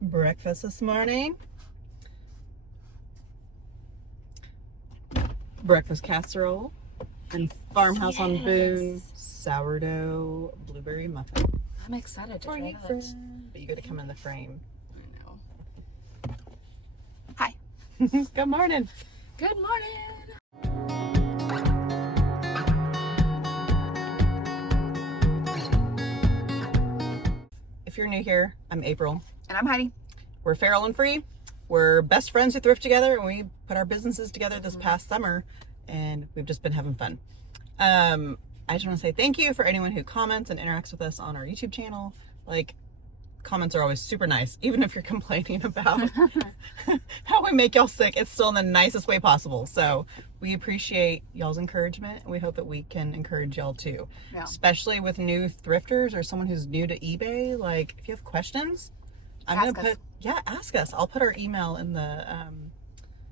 breakfast this morning. Breakfast casserole and Farmhouse on Boone sourdough blueberry muffin. I'm excited to try that. But you got to come in the frame. I know. Hi. Good morning. Good morning. If you're new here, I'm April. And I'm Heidi. We're feral and free. We're best friends who thrift together, and we put our businesses together this past summer, and we've just been having fun. I just want to say thank you for anyone who comments and interacts with us on our YouTube channel. Like, comments are always super nice, even if you're complaining about how we make y'all sick. It's still in the nicest way possible. So we appreciate y'all's encouragement, and we hope that we can encourage y'all too. Yeah. Especially with new thrifters or someone who's new to eBay. Like, if you have questions, ask us. I'll put our email in the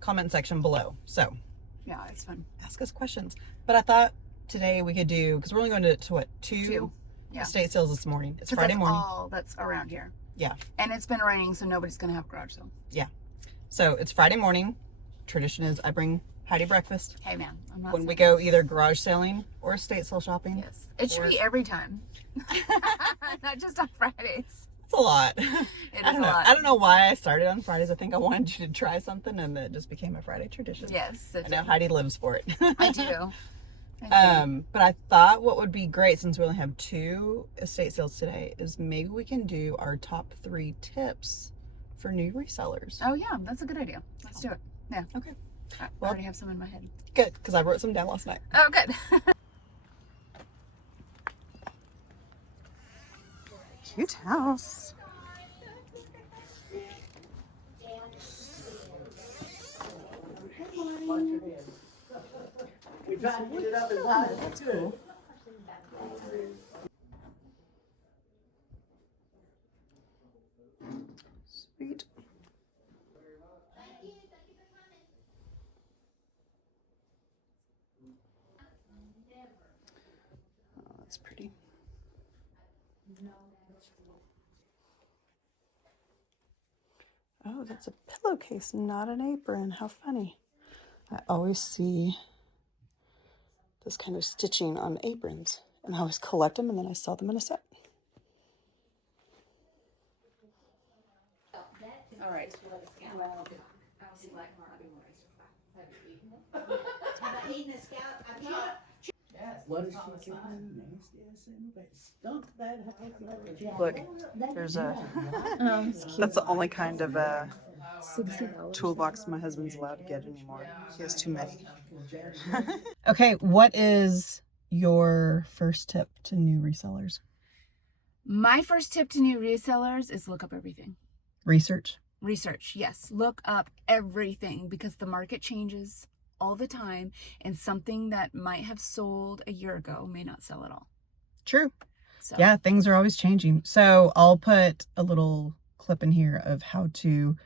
comment section below. So yeah, it's fun. Ask us questions. But I thought today we could do, because we're only going to what, two estate sales this morning. It's Friday morning. All that's around here. Yeah. And it's been raining, so nobody's going to have a garage sale. Yeah. So it's Friday morning. Tradition is I bring Heidi breakfast. Hey, man. I'm not when we go either garage selling or estate sale shopping. Yes. It should be every time. Not just on Fridays. It's a lot. It I is don't a know. lot. I don't know why I started on Fridays. I think I wanted you to try something, and it just became a Friday tradition. Yes. I know Heidi lives for it. I do. But I thought what would be great, since we only have 2 estate sales today, is maybe we can do our top 3 tips for new resellers. Oh, yeah. That's a good idea. Let's do it. Yeah. Okay. I already have some in my head. Good, because I wrote some down last night. Oh, good. Cute house. We tried to get it up as high as we could. Sweet. Oh, that's pretty. Oh, that's a pillowcase, not an apron. How funny. I always see this kind of stitching on aprons, and I always collect them, and then I sell them in a set. All right. What is she doing? Stunk that house. Look, there's a. That's the only kind of toolbox my husband's allowed to get anymore. He has too many. Okay, what is your first tip to new resellers? My first tip to new resellers is look up everything. Research. Research, yes. Look up everything, because the market changes all the time, and something that might have sold a year ago may not sell at all. True. So. Yeah, things are always changing. So I'll put a little clip in here of how to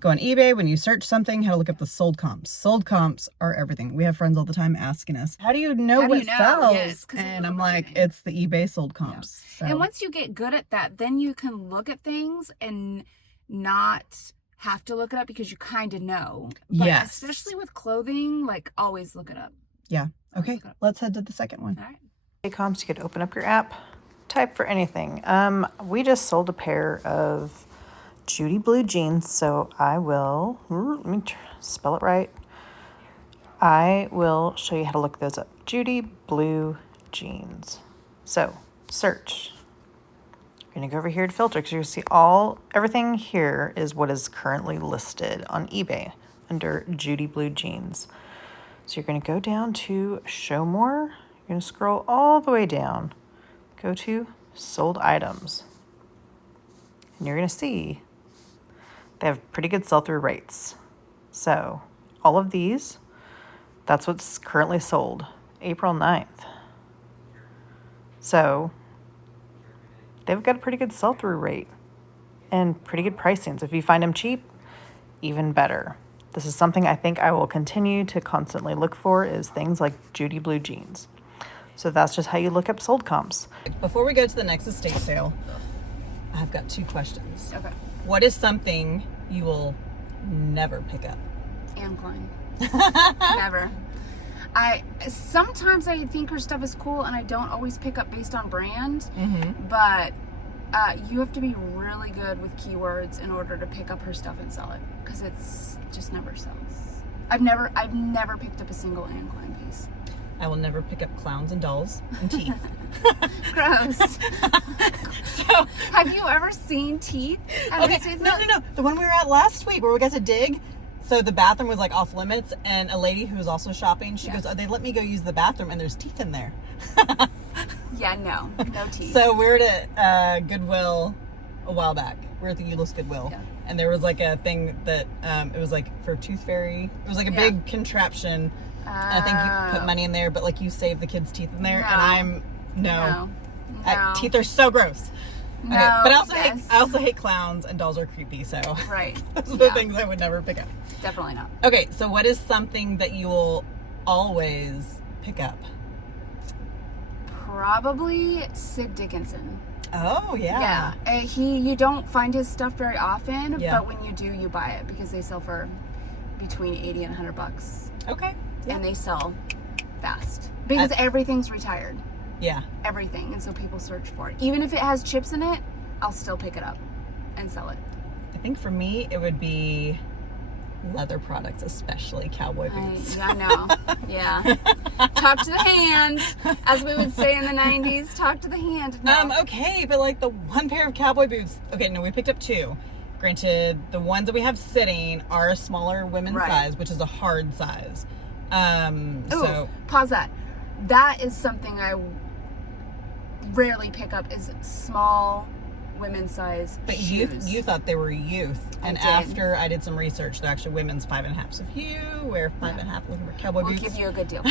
go on eBay when you search something, how to look up the sold comps. Sold comps are everything. We have friends all the time asking us, how do you know what sells? Yes, and I'm like, it's the eBay sold comps. Yeah. So. And once you get good at that, then you can look at things and not have to look it up, because you kind of know. But yes. Especially with clothing, like, always look it up. Yeah. Okay, let's head to the second one. All right. Hey, comps, you could open up your app, type for anything. We just sold a pair of Judy blue jeans, so I will, let me spell it right. I will show you how to look those up. Judy blue jeans. So, search. You're going to go over here to filter, because you're going to see everything here is what is currently listed on eBay under Judy blue jeans. So you're going to go down to show more. You're going to scroll all the way down. Go to sold items. And you're going to see they have pretty good sell-through rates. So all of these, that's what's currently sold, April 9th. So they've got a pretty good sell-through rate and pretty good pricing. So if you find them cheap, even better. This is something I think I will continue to constantly look for, is things like Judy blue jeans. So that's just how you look up sold comps. Before we go to the next estate sale, I've got 2 questions. Okay. What is something you will never pick up? Anne Klein. Never. Sometimes I think her stuff is cool, and I don't always pick up based on brand. But you have to be really good with keywords in order to pick up her stuff and sell it, because it's just never sells. I've never picked up a single Anne Klein piece. I will never pick up clowns and dolls and teeth. Gross. So, have you ever seen teeth? Okay, no. The one we were at last week where we got to dig. So the bathroom was like off limits, and a lady who was also shopping, she goes, "Oh, they let me go use the bathroom, and there's teeth in there." Yeah, no teeth. So we're at Goodwill a while back. We're at the Euless Goodwill, and there was like a thing that it was like for Tooth Fairy. It was like a big contraption. And I think you put money in there, but like you save the kids' teeth in there, and no. Teeth are so gross. No, okay, but I also hate clowns, and dolls are creepy. So right, those are the things I would never pick up. Definitely not. Okay, so what is something that you will always pick up? Probably Sid Dickinson. Oh yeah. Yeah, you don't find his stuff very often, but when you do, you buy it because they sell for between $80 and $100. Okay. Yeah. And they sell fast because everything's retired. Yeah. Everything, and so people search for it. Even if it has chips in it, I'll still pick it up and sell it. I think for me, it would be leather products, especially cowboy boots. I know. Yeah. Talk to the hand, as we would say in the 90s. Talk to the hand. No. Okay, but like the one pair of cowboy boots. Okay, no, we picked up 2. Granted, the ones that we have sitting are a smaller women's size, which is a hard size. So pause that. That is something I rarely pick up, is small women's size shoes. You thought they were youth, and after I did some research, they're actually women's 5.5. So if you wear 5.5 looking for cowboy boots, we'll give you a good deal.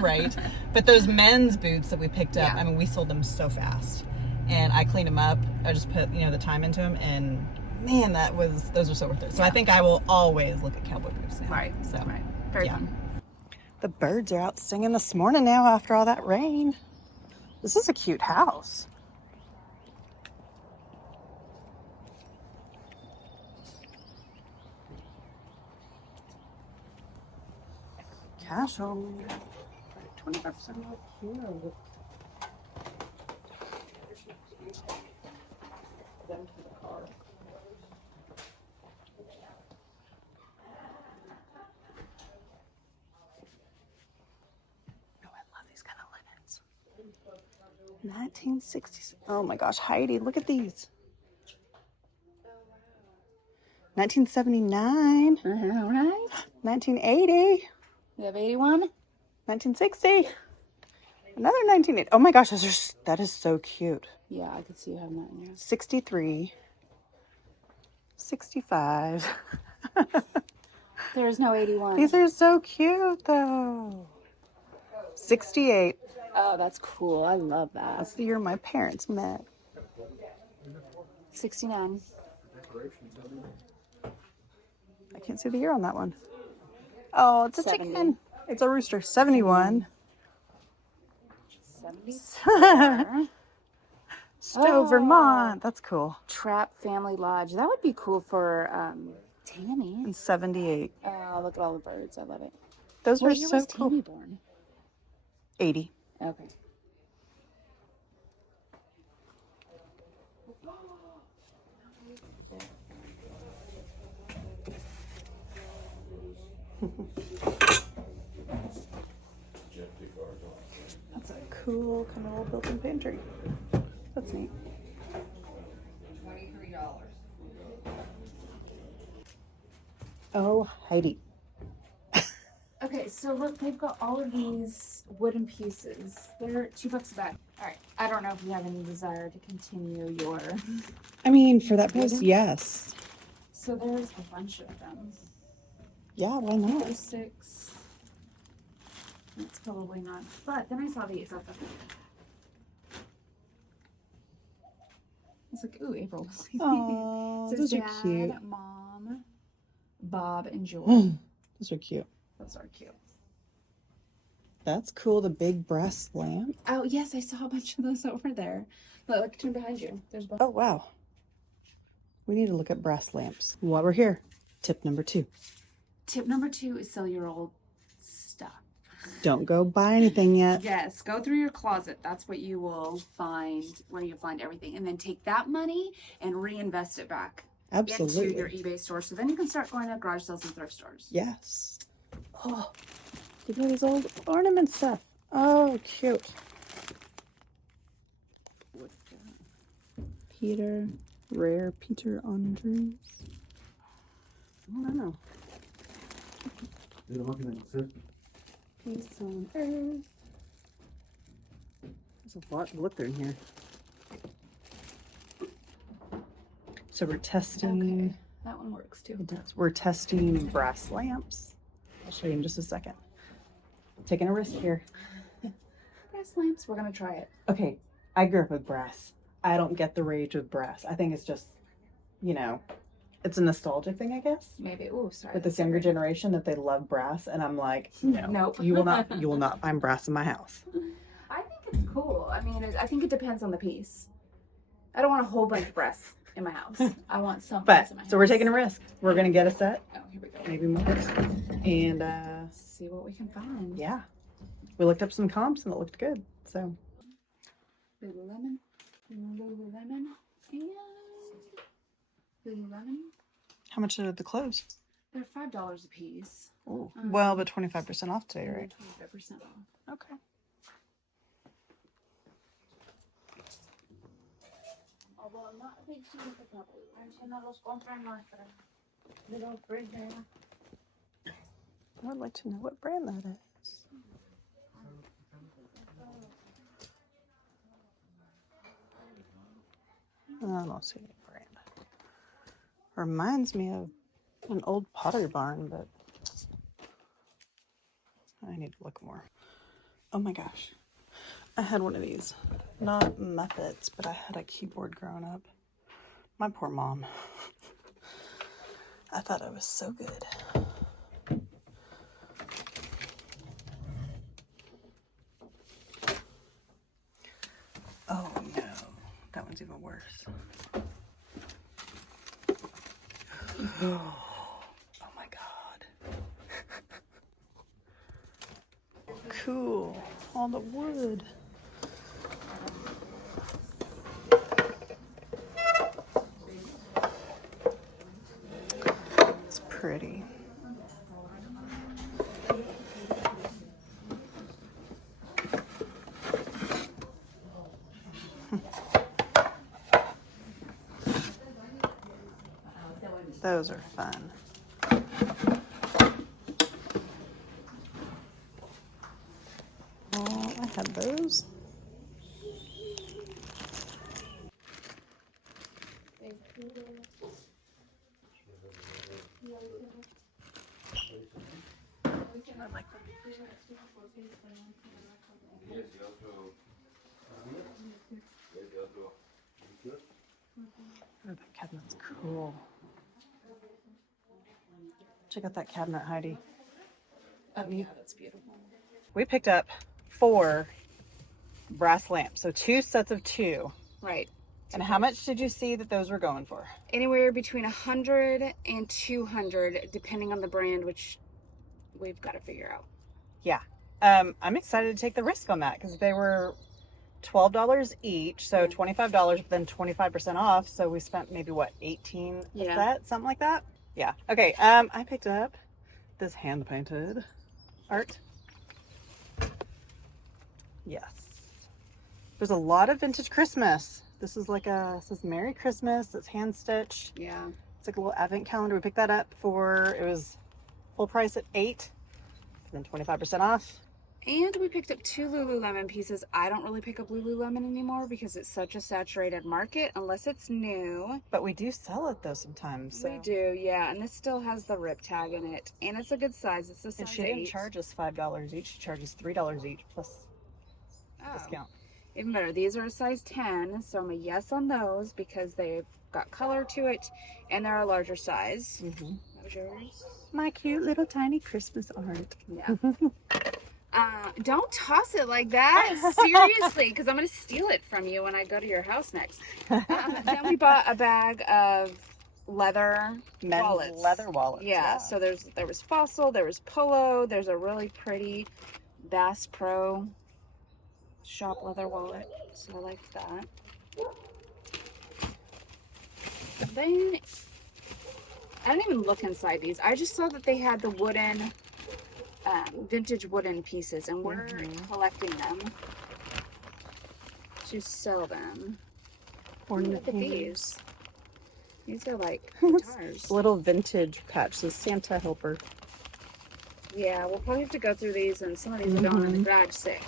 Right? But those men's boots that we picked up, I mean, we sold them so fast, and I cleaned them up. I just put the time into them, and man, those are so worth it. So I think I will always look at cowboy boots now. Right. Very fun. The birds are out singing this morning now after all that rain. This is a cute house. Casserole. 25% off here. Them to the car. Oh, I love these kind of linens. 1960s. Oh my gosh, Heidi, look at these. 1979. All right. 1980. We have 81. 1960. Another 1980. Oh my gosh, that is so cute. Yeah, I could see you having that in yours. 63. 65. There's no 81. These are so cute though. 68. Oh, that's cool. I love that. That's the year my parents met. 69. I can't see the year on that one. Oh, it's a 70. chicken. It's a rooster. 71. 74. Stowe, Vermont. That's cool. Trap Family Lodge. That would be cool for Tammy. And 78. Oh, look at all the birds. I love it. Those What are year so was cool. Tammy born? 80. Okay. That's a cool kind of little built-in pantry. That's neat. $23. Oh, Heidi. Okay, so look, they've got all of these wooden pieces. They're $2 a bag. All right. I don't know if you have any desire to continue your... I mean, for that price, yes. So there's a bunch of them. Yeah, why not? There's 6. That's probably not. But then I saw these. I was like, ooh, April. Oh, It says those are Dad, cute. Mom, Bob, and Joy. Those are cute. Those are cute. That's cool. The big brass lamp. Oh, yes, I saw a bunch of those over there. Look, turn behind you. There's one. Oh, wow. We need to look at brass lamps. While we're here, tip number 2. Tip number 2 is sell your old stuff. Don't go buy anything yet. Yes, go through your closet. That's what you will find, where you find everything. And then take that money and reinvest it back Absolutely. into your eBay store. So then you can start going to garage sales and thrift stores. Yes. Oh, look at these old ornament stuff. Oh, cute. Peter, rare Peter Andres. I don't know. Peace on earth. There's a lot to look through in here. So we're testing. Okay, that one works too. It does. We're testing brass lamps. I'll show you in just a second. Taking a risk here. Brass lamps, we're gonna try it. Okay, I grew up with brass. I don't get the rage with brass. I think it's just, you know, it's a nostalgic thing, I guess. Maybe. Oh, sorry. With this younger generation that they love brass, and I'm like, no, Nope. you will not find brass in my house. I think it's cool. I mean, I think it depends on the piece. I don't want a whole bunch of brass in my house. I want some brass in my house. So we're taking a risk. We're gonna get a set, Oh, here we go. maybe more, and See what we can find. yeah, we looked up some comps and it looked good. So Lululemon, and Lululemon. how much are the clothes? They're $5 a piece. Oh, well, but 25% off today, right? 25% off. Okay. Although I'm not a big fan of the Cumble. No los compran nuestra. Little preheating. I'd like to know what brand that is. I don't see any brand. Reminds me of an old Pottery Barn, but I need to look more. Oh my gosh. I had one of these. Not Muppets, but I had a keyboard growing up. My poor mom. I thought it was so good. Oh no, that one's even worse. Oh my god. Cool. All the wood. It's pretty. Those are fun. Oh, I had those. I like them. Oh, that cabinet's cool. Check out that cabinet, Heidi. Oh, yeah, that's beautiful. We picked up 4 brass lamps, so 2 sets of 2. Right. And how much did you see that those were going for? Anywhere between 100 and 200, depending on the brand, which we've got to figure out. Yeah. I'm excited to take the risk on that because they were $12 each, so $25, but then 25% off. So we spent maybe what, 18 a set, something like that. Yeah. Okay. I picked up this hand painted art. Yes. There's a lot of vintage Christmas. This is like it says Merry Christmas. It's hand stitched. Yeah. It's like a little advent calendar. We picked that up it was full price at $8, and then 25% off. And we picked up 2 Lululemon pieces. I don't really pick up Lululemon anymore because it's such a saturated market unless it's new. But we do sell it though sometimes. So. We do, yeah. And this still has the rip tag in it. And it's a good size. It's a size And she didn't 8. charge us $5 each. She charges $3 each plus discount. Even better. These are a size 10, so I'm a yes on those because they've got color to it and they're a larger size. Mm-hmm. That was yours? My cute little tiny Christmas art. Yeah. Don't toss it like that. Seriously, because I'm going to steal it from you when I go to your house next. Then we bought a bag of leather Men's wallets. leather wallets. Yeah, so there was Fossil, there was Polo, there's a really pretty Bass Pro shop leather wallet. So I like that. Then I didn't even look inside these. I just saw that they had the wooden, vintage wooden pieces, and we're collecting them to sell them. Look at these. These are like guitars. Little vintage patch. So Santa helper. Yeah, we'll probably have to go through these, and some of these are going in the garage sick.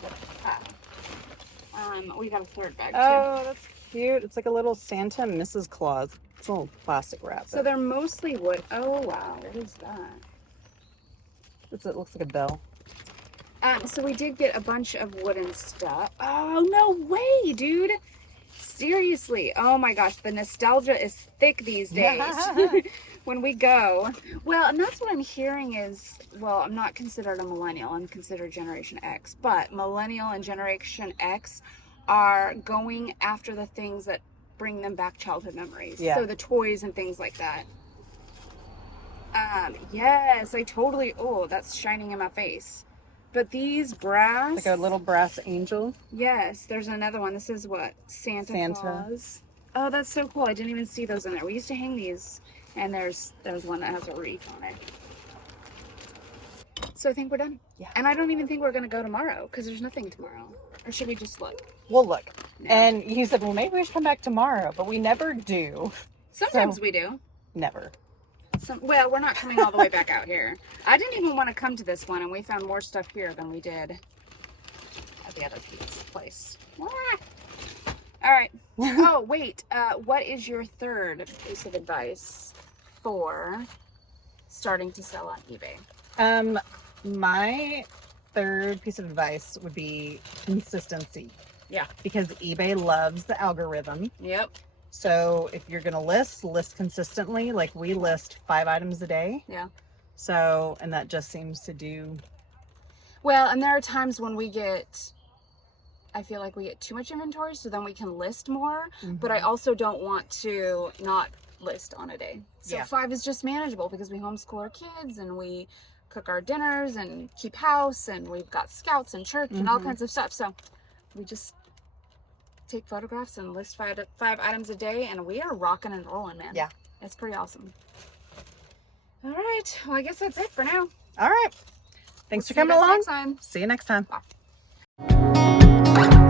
We got a third bag too. Oh, that's cute. It's like a little Santa and Mrs. Claus. It's a little plastic wrap. So they're mostly wood. Oh wow, what is that? It looks like a bell. So we did get a bunch of wooden stuff. Oh no way, dude! Seriously, oh my gosh, the nostalgia is thick these days. When we go, well, and that's what I'm hearing is, well, I'm not considered a millennial, I'm considered Generation X, but millennial and Generation X are going after the things that bring them back childhood memories. Yeah. So the toys and things like that. Yes, I totally, oh, that's shining in my face. But these brass. Like a little brass angel. Yes, there's another one. This is what? Santa Claus. Oh, that's so cool. I didn't even see those in there. We used to hang these, and there's one that has a wreath on it. So I think we're done. Yeah. And I don't even think we're going to go tomorrow, because there's nothing tomorrow. Or should we just look? We'll look. No. And he said, well, maybe we should come back tomorrow, but we never do. Sometimes we do. Never. Well, we're not coming all the way back out here. I didn't even want to come to this one, and we found more stuff here than we did at the other place. All right. Oh, wait. What is your third piece of advice for starting to sell on eBay? My third piece of advice would be consistency. Yeah. Because eBay loves the algorithm. Yep. So if you're going to list consistently, like we list 5 items a day. Yeah. So, and that just seems to do. Well, and there are times when I feel like we get too much inventory, so then we can list more, but I also don't want to not list on a day. So 5 is just manageable because we homeschool our kids and we cook our dinners and keep house and we've got scouts and church and all kinds of stuff. So we just take photographs and list 5 items a day, and we are rocking and rolling, man. Yeah. It's pretty awesome. All right. Well, I guess that's it for now. All right. Thanks for coming See you guys along. next time. See you next time. Bye.